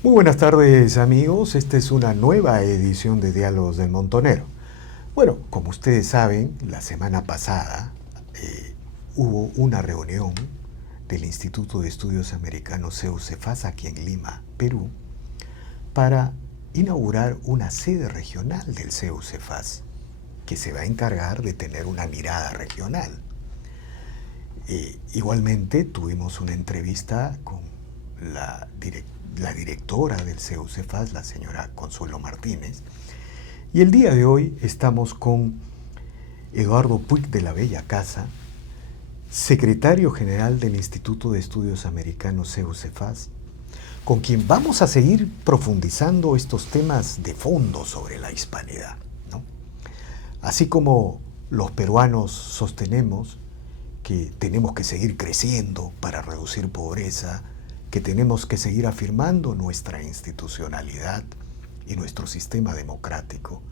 Muy buenas tardes, amigos. Esta es una nueva edición de Diálogos del Montonero. Bueno, como ustedes saben, la semana pasada hubo una reunión del Instituto de Estudios Americanos CEU-CEFAS aquí en Lima, Perú, para inaugurar una sede regional del CEU-CEFAS, que se va a encargar de tener una mirada regional. Igualmente tuvimos una entrevista con la directora del CEU-CEFAS, la señora Consuelo Martínez, y el día de hoy estamos con Eduardo Puig de la Bella Casa, secretario general del Instituto de Estudios Americanos CEU-CEFAS, con quien vamos a seguir profundizando estos temas de fondo sobre la hispanidad, ¿no? Así como los peruanos sostenemos que tenemos que seguir creciendo para reducir pobreza, que tenemos que seguir afirmando nuestra institucionalidad y nuestro sistema democrático,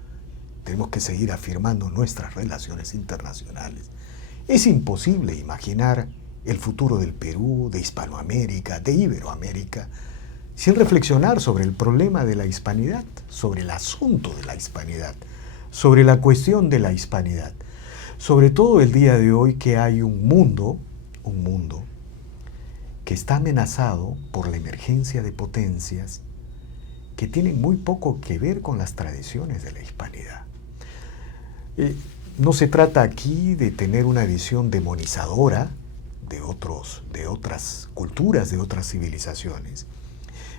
tenemos que seguir afirmando nuestras relaciones internacionales. Es imposible imaginar el futuro del Perú, de Hispanoamérica, de Iberoamérica, sin reflexionar sobre el problema de la hispanidad, sobre el asunto de la hispanidad, sobre la cuestión de la hispanidad. Sobre todo el día de hoy que hay un mundo que está amenazado por la emergencia de potencias que tienen muy poco que ver con las tradiciones de la hispanidad. No se trata aquí de tener una visión demonizadora de otras culturas, de otras civilizaciones,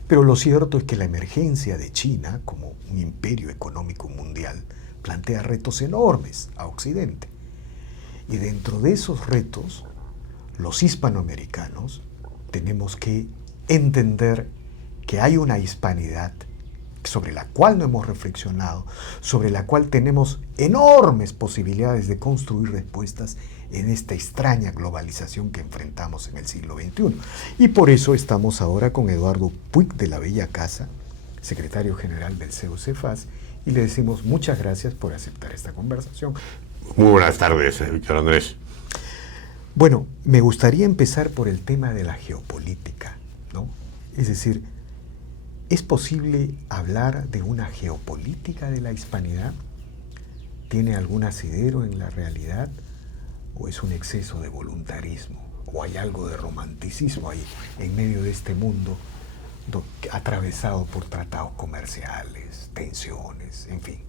pero lo cierto es que la emergencia de China como un imperio económico mundial plantea retos enormes a Occidente. Y dentro de esos retos, los hispanoamericanos tenemos que entender que hay una hispanidad sobre la cual no hemos reflexionado, sobre la cual tenemos enormes posibilidades de construir respuestas en esta extraña globalización que enfrentamos en el siglo XXI. Y por eso estamos ahora con Eduardo Puig de la Bella Casa, secretario general del CEU-CEFAS, y le decimos muchas gracias por aceptar esta conversación. Muy buenas tardes, Víctor Andrés. Bueno, me gustaría empezar por el tema de la geopolítica, ¿no? Es decir, ¿es posible hablar de una geopolítica de la hispanidad? ¿Tiene algún asidero en la realidad? ¿O es un exceso de voluntarismo? ¿O hay algo de romanticismo ahí en medio de este mundo atravesado por tratados comerciales, tensiones, en fin?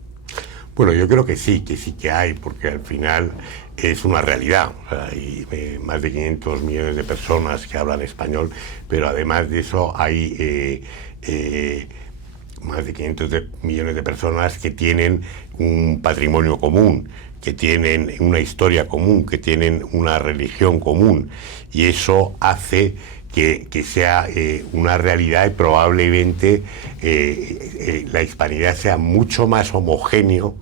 Bueno, yo creo que sí que hay, porque al final es una realidad. O sea, hay más de 500 millones de personas que hablan español, pero además de eso hay más de 500 millones de personas que tienen un patrimonio común, que tienen una historia común, que tienen una religión común, y eso hace que sea una realidad y probablemente la hispanidad sea mucho más homogéneo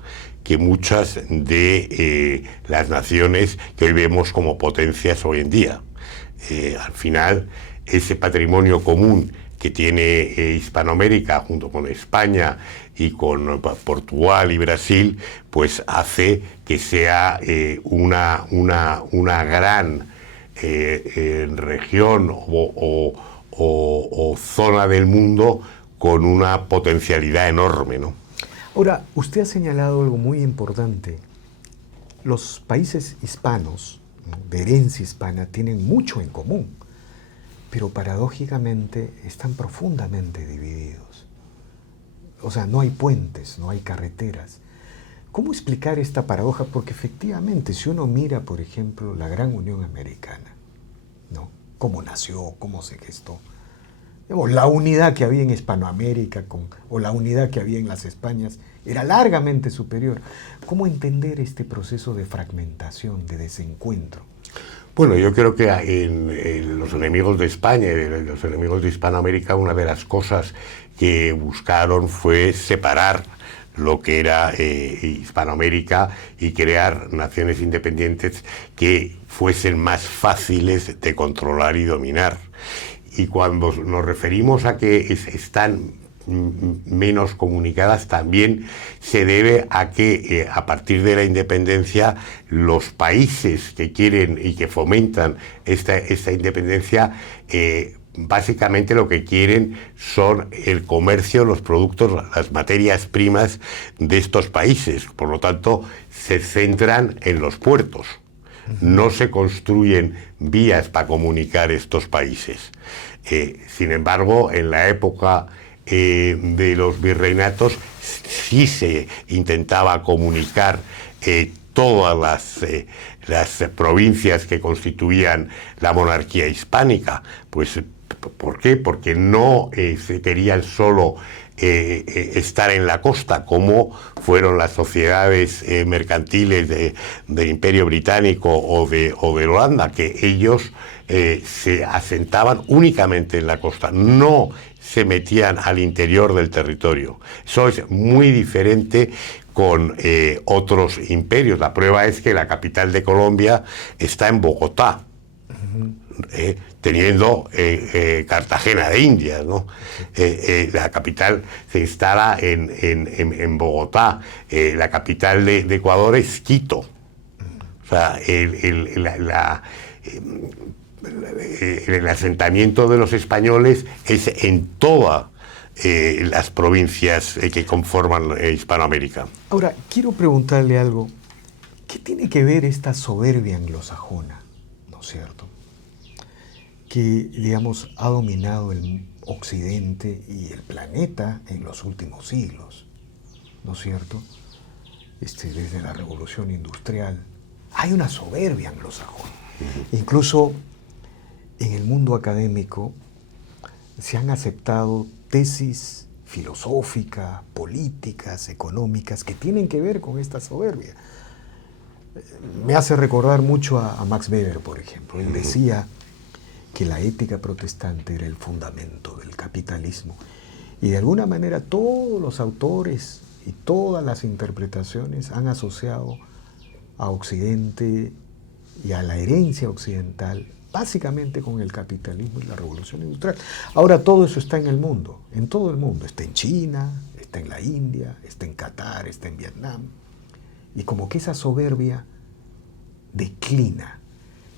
que muchas de las naciones que hoy vemos como potencias hoy en día. Al final, ese patrimonio común que tiene Hispanoamérica junto con España y con Portugal y Brasil, pues hace que sea una gran región o zona del mundo con una potencialidad enorme, ¿no? Ahora, usted ha señalado algo muy importante. Los países hispanos, ¿no?, de herencia hispana, tienen mucho en común, pero paradójicamente están profundamente divididos. O sea, no hay puentes, no hay carreteras. ¿Cómo explicar esta paradoja? Porque efectivamente, si uno mira, por ejemplo, la Gran Unión Americana, ¿no?, cómo nació, cómo se gestó, digamos, la unidad que había en Hispanoamérica o la unidad que había en las Españas era largamente superior. ¿Cómo entender este proceso de fragmentación, de desencuentro? Bueno, yo creo que en los enemigos de España y los enemigos de Hispanoamérica, una de las cosas que buscaron fue separar lo que era Hispanoamérica y crear naciones independientes que fuesen más fáciles de controlar y dominar. Y cuando nos referimos a que están menos comunicadas, también se debe a que a partir de la independencia los países que quieren y que fomentan esta independencia básicamente lo que quieren son el comercio, los productos, las materias primas de estos países. Por lo tanto, se centran en los puertos. No se construyen vías para comunicar estos países. Sin embargo, en la época de los virreinatos sí se intentaba comunicar todas las provincias que constituían la monarquía hispánica. Pues, ¿por qué? Porque no se querían solo estar en la costa, como fueron las sociedades mercantiles del Imperio Británico o de Holanda, que ellos se asentaban únicamente en la costa, no se metían al interior del territorio. Eso es muy diferente con otros imperios. La prueba es que la capital de Colombia está en Bogotá, teniendo Cartagena de Indias, ¿no? La capital se instala en Bogotá. La capital de Ecuador es Quito. O sea, el asentamiento de los españoles es en todas las provincias que conforman Hispanoamérica. Ahora, quiero preguntarle algo. ¿Qué tiene que ver esta soberbia anglosajona, ¿no es cierto?, que, digamos, ha dominado el Occidente y el planeta en los últimos siglos, ¿no es cierto? Desde la Revolución Industrial. Hay una soberbia anglosajona. Incluso en el mundo académico se han aceptado tesis filosóficas, políticas, económicas, que tienen que ver con esta soberbia. Me hace recordar mucho a Max Weber, por ejemplo. Él decía que la ética protestante era el fundamento del capitalismo. Y de alguna manera todos los autores y todas las interpretaciones han asociado a Occidente y a la herencia occidental básicamente con el capitalismo y la revolución industrial. Ahora todo eso está en el mundo, en todo el mundo. Está en China, está en la India, está en Qatar, está en Vietnam. Y como que esa soberbia declina.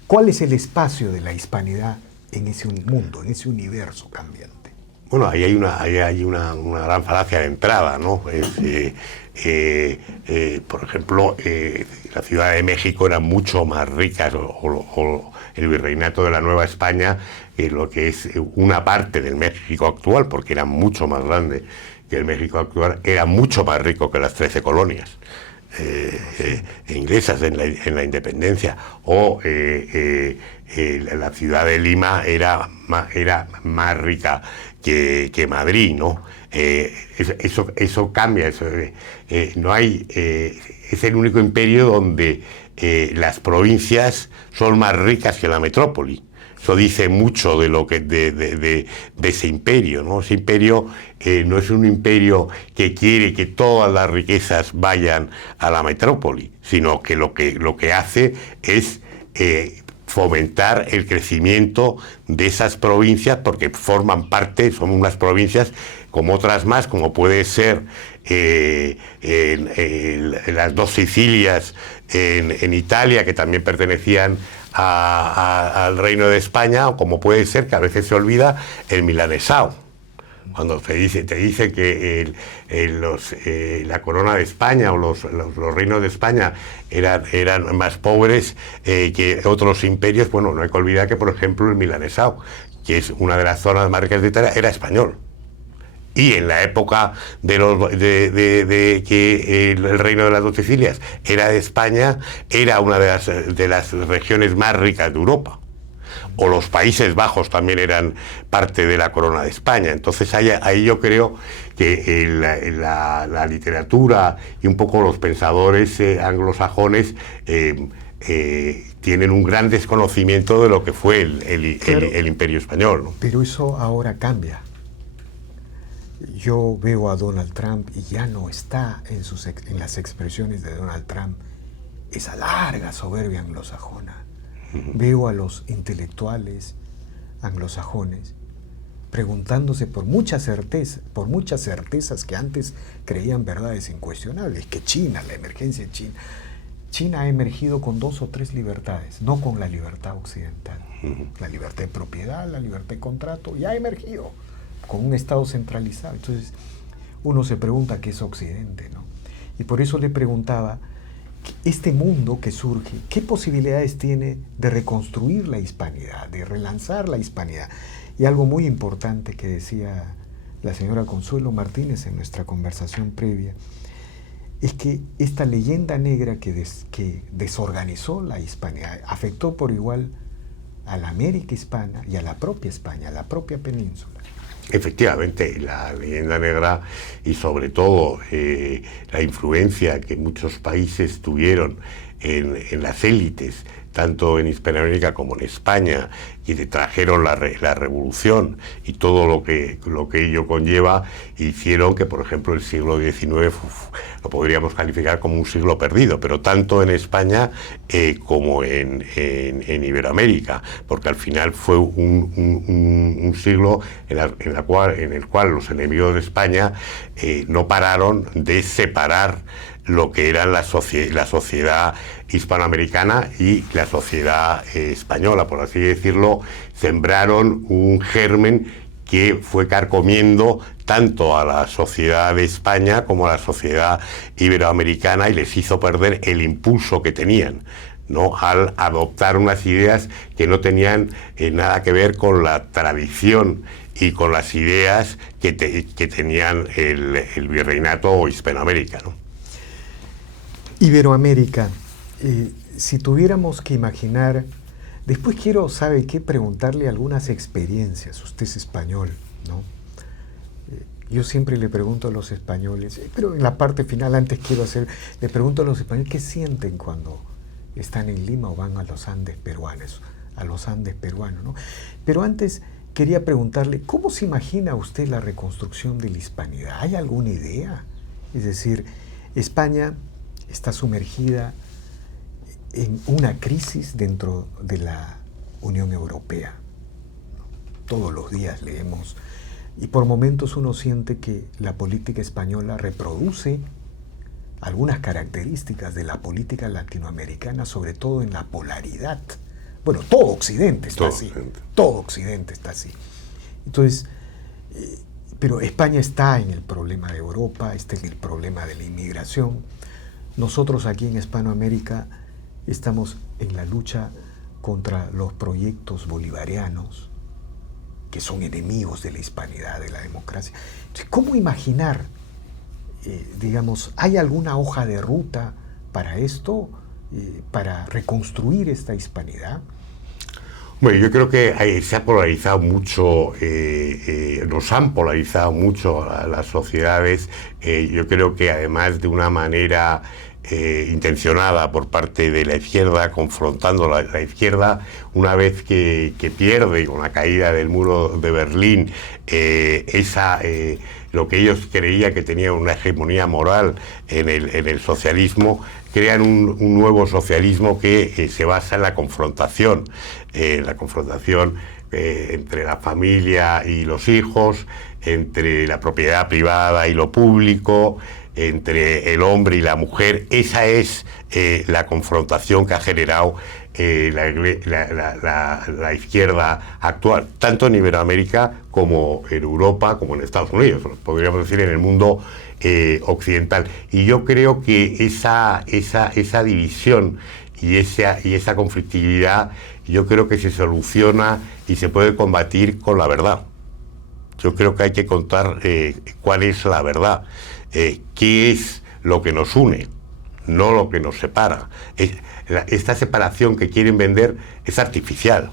¿Cuál es el espacio de la hispanidad en ese mundo, en ese universo cambiante? Bueno, ahí hay una gran falacia de entrada, ¿no? Por ejemplo, la Ciudad de México era mucho más rica, o el virreinato de la Nueva España, lo que es una parte del México actual, porque era mucho más grande que el México actual, era mucho más rico que las 13 colonias inglesas en la independencia, o la ciudad de Lima era más rica que Madrid, ¿no? Eso cambia, no hay, es el único imperio donde las provincias son más ricas que la metrópoli. Eso dice mucho de lo que de ese imperio, ¿no? Ese imperio no es un imperio que quiere que todas las riquezas vayan a la metrópoli, sino que lo que hace es fomentar el crecimiento de esas provincias, porque forman parte, son unas provincias como otras más, como puede ser las dos Sicilias en Italia, que también pertenecían al Reino de España, o como puede ser, que a veces se olvida, el milanesao. Cuando te dice que la corona de España o los reinos de España eran más pobres que otros imperios, bueno, no hay que olvidar que, por ejemplo, el milanesao, que es una de las zonas más ricas de Italia, era español. Y en la época de que el reino de las dos Sicilias era de España, era una de las regiones más ricas de Europa. O los Países Bajos también eran parte de la corona de España. Entonces ahí yo creo que la literatura y un poco los pensadores anglosajones tienen un gran desconocimiento de lo que fue el Imperio Español, ¿no? Pero eso ahora cambia. Yo veo a Donald Trump y ya no está en las expresiones de Donald Trump esa larga soberbia anglosajona. Veo a los intelectuales anglosajones preguntándose por muchas certezas que antes creían verdades incuestionables, que China, la emergencia de China. China ha emergido con 2 o 3 libertades, no con la libertad occidental. La libertad de propiedad, la libertad de contrato, ya ha emergido con un Estado centralizado. Entonces, uno se pregunta qué es Occidente, ¿no? Y por eso le preguntaba, este mundo que surge, ¿qué posibilidades tiene de reconstruir la hispanidad, de relanzar la hispanidad? Y algo muy importante que decía la señora Consuelo Martínez en nuestra conversación previa, es que esta leyenda negra que desorganizó la hispanidad afectó por igual a la América hispana y a la propia España, a la propia península. Efectivamente, la leyenda negra y sobre todo la influencia que muchos países tuvieron en las élites, tanto en Hispanoamérica como en España, y le trajeron la revolución y todo lo que ello conlleva, hicieron que, por ejemplo, el siglo XIX lo podríamos calificar como un siglo perdido, pero tanto en España como en Iberoamérica, porque al final fue un siglo en el cual los enemigos de España no pararon de separar lo que era la sociedad hispanoamericana y la sociedad española, por así decirlo. Sembraron un germen que fue carcomiendo tanto a la sociedad de España como a la sociedad iberoamericana y les hizo perder el impulso que tenían, ¿no?, al adoptar unas ideas que no tenían nada que ver con la tradición y con las ideas que tenían el virreinato o Hispanoamérica, ¿no? Iberoamérica, si tuviéramos que imaginar, después quiero, ¿sabe qué?, preguntarle algunas experiencias. Usted es español, ¿no? Yo siempre le pregunto a los españoles, pero en la parte final le pregunto a los españoles qué sienten cuando están en Lima o van a los Andes peruanos, ¿no? Pero antes quería preguntarle, ¿cómo se imagina usted la reconstrucción de la hispanidad? ¿Hay alguna idea? Es decir, España está sumergida en una crisis dentro de la Unión Europea. Todos los días leemos y por momentos uno siente que la política española reproduce algunas características de la política latinoamericana, sobre todo en la polaridad. Bueno, todo Occidente está así. Todo Occidente está así. Entonces, pero España está en el problema de Europa, está en el problema de la inmigración. Nosotros aquí en Hispanoamérica estamos en la lucha contra los proyectos bolivarianos, que son enemigos de la hispanidad, de la democracia. Entonces, ¿cómo imaginar, digamos, hay alguna hoja de ruta para esto, para reconstruir esta hispanidad? Bueno, yo creo que se ha polarizado mucho, nos han polarizado mucho las sociedades. Yo creo que además de una manera intencionada por parte de la izquierda, confrontando la izquierda, una vez que pierde con la caída del muro de Berlín lo que ellos creían que tenía una hegemonía moral en el socialismo, crean un nuevo socialismo que se basa en la confrontación entre la familia y los hijos, entre la propiedad privada y lo público, entre el hombre y la mujer. Esa es la confrontación que ha generado la izquierda actual, tanto en Iberoamérica como en Europa, como en Estados Unidos, podríamos decir en el mundo occidental. Y yo creo que esa división y esa conflictividad, yo creo que se soluciona y se puede combatir con la verdad. Yo creo que hay que contar cuál es la verdad, qué es lo que nos une, no lo que nos separa. Esta separación que quieren vender es artificial.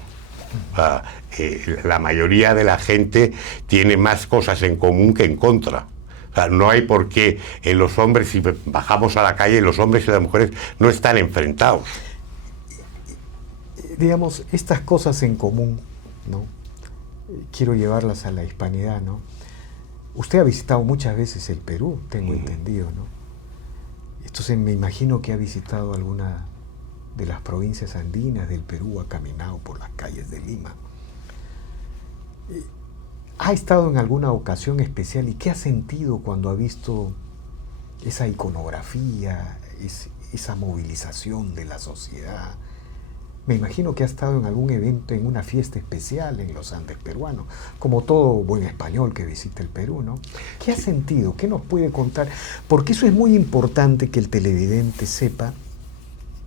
La mayoría de la gente tiene más cosas en común que en contra. O sea, no hay por qué los hombres, si bajamos a la calle, los hombres y las mujeres no están enfrentados. Digamos, estas cosas en común, ¿no? Quiero llevarlas a la hispanidad, ¿no? Usted ha visitado muchas veces el Perú, tengo entendido, ¿no? Entonces me imagino que ha visitado alguna de las provincias andinas del Perú, ha caminado por las calles de Lima. ¿Ha estado en alguna ocasión especial y qué ha sentido cuando ha visto esa iconografía, esa movilización de la sociedad. Me imagino que ha estado en algún evento, en una fiesta especial en los Andes peruanos, como todo buen español que visita el Perú, ¿no? ¿Qué ha sentido? ¿Qué nos puede contar? Porque eso es muy importante que el televidente sepa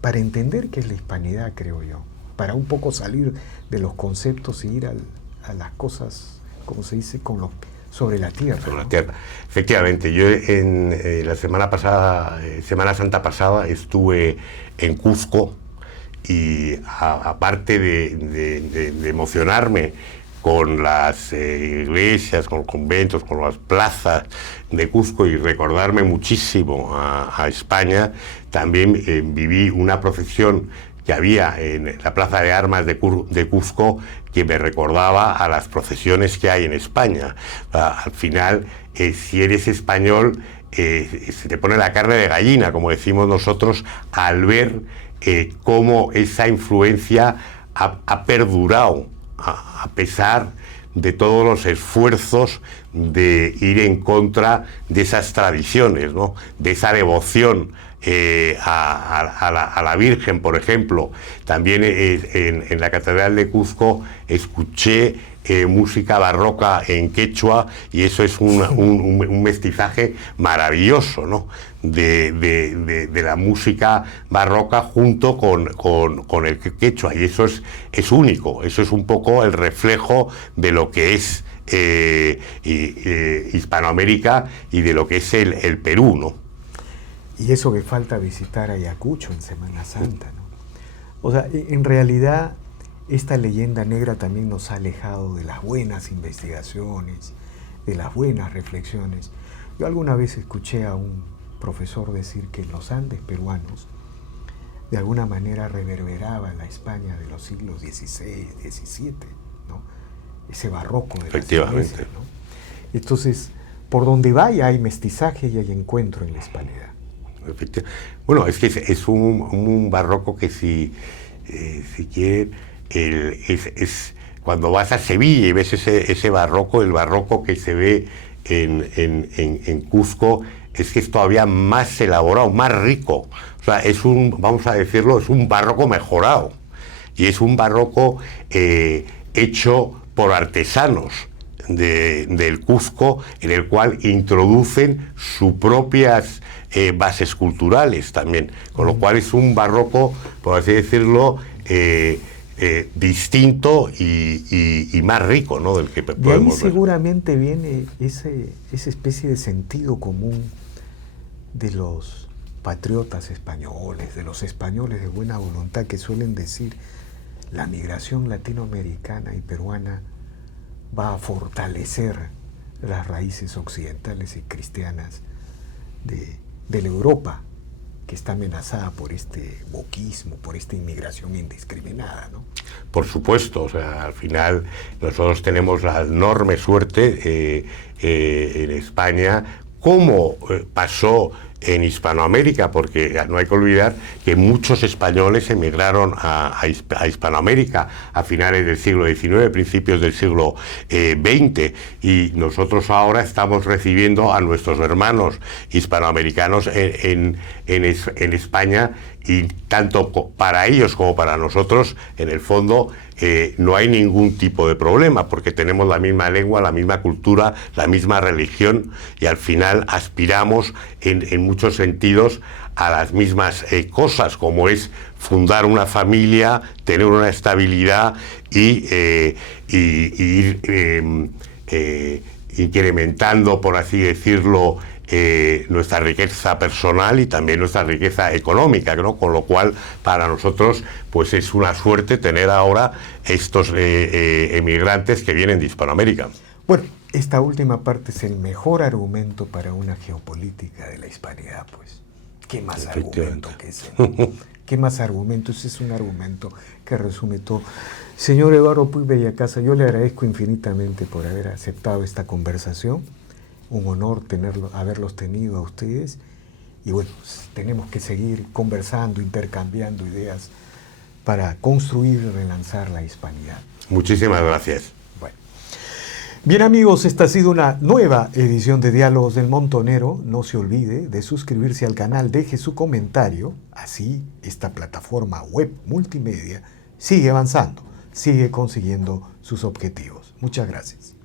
para entender qué es la hispanidad, creo yo. Para un poco salir de los conceptos y ir a las cosas, como se dice, sobre la tierra. Sobre ¿no? la tierra. Efectivamente, yo en la semana pasada, Semana Santa pasada, estuve en Cusco y aparte de emocionarme con las iglesias, con los conventos, con las plazas de Cusco y recordarme muchísimo a España, también viví una procesión que había en la Plaza de Armas de Cusco que me recordaba a las procesiones que hay en España. Al final, si eres español, se te pone la carne de gallina, como decimos nosotros, al ver cómo esa influencia ha perdurado, a pesar de todos los esfuerzos de ir en contra de esas tradiciones, ¿no? De esa devoción a la Virgen, por ejemplo. También en la Catedral de Cusco escuché música barroca en quechua y eso es un mestizaje maravilloso, ¿no? de la música barroca junto con el quechua, y eso es único, eso es un poco el reflejo de lo que es Hispanoamérica y de lo que es el Perú, ¿no? Y eso que falta visitar Ayacucho en Semana Santa, ¿no? O sea, en realidad esta leyenda negra también nos ha alejado de las buenas investigaciones, de las buenas reflexiones. Yo alguna vez escuché a un profesor decir que en los Andes peruanos de alguna manera reverberaba la España de los siglos XVI, XVII, ¿no? Ese barroco de las iglesias, ¿no? Entonces, por donde vaya hay mestizaje y hay encuentro en la hispanidad. Bueno, es que es un barroco que si quieren, es cuando vas a Sevilla y ves ese barroco, el barroco que se ve en Cusco, es que es todavía más elaborado, más rico. O sea, vamos a decirlo, es un barroco mejorado. Y es un barroco hecho por artesanos del Cusco, en el cual introducen sus propias bases culturales también. Con lo cual es un barroco, por así decirlo, distinto y más rico, ¿no? Del que podemos ver. Seguramente viene esa especie de sentido común de los patriotas españoles, de los españoles de buena voluntad, que suelen decir la migración latinoamericana y peruana va a fortalecer las raíces occidentales y cristianas de la Europa, que está amenazada por este boquismo, por esta inmigración indiscriminada, ¿no? Por supuesto, o sea, al final nosotros tenemos la enorme suerte en España, como pasó en Hispanoamérica, porque no hay que olvidar que muchos españoles emigraron a Hispanoamérica a finales del siglo XIX, principios del siglo XX, y nosotros ahora estamos recibiendo a nuestros hermanos hispanoamericanos en España, y tanto para ellos como para nosotros, en el fondo, no hay ningún tipo de problema, porque tenemos la misma lengua, la misma cultura, la misma religión, y al final aspiramos en muchos sentidos a las mismas cosas, como es fundar una familia, tener una estabilidad y ir incrementando, por así decirlo, nuestra riqueza personal y también nuestra riqueza económica, ¿no? Con lo cual, para nosotros, pues es una suerte tener ahora estos emigrantes que vienen de Hispanoamérica. Bueno, esta última parte es el mejor argumento para una geopolítica de la hispanidad, pues. ¿Qué más argumento que ese? ¿Qué más argumento? Ese es un argumento que resume todo. Señor Eduardo Puig Bellacasa, yo le agradezco infinitamente por haber aceptado esta conversación. Un honor haberlos tenido a ustedes. Y bueno, pues, tenemos que seguir conversando, intercambiando ideas para construir y relanzar la hispanidad. Muchísimas gracias. Bueno, Bien amigos, esta ha sido una nueva edición de Diálogos del Montonero. No se olvide de suscribirse al canal, deje su comentario. Así esta plataforma web multimedia sigue avanzando, sigue consiguiendo sus objetivos. Muchas gracias.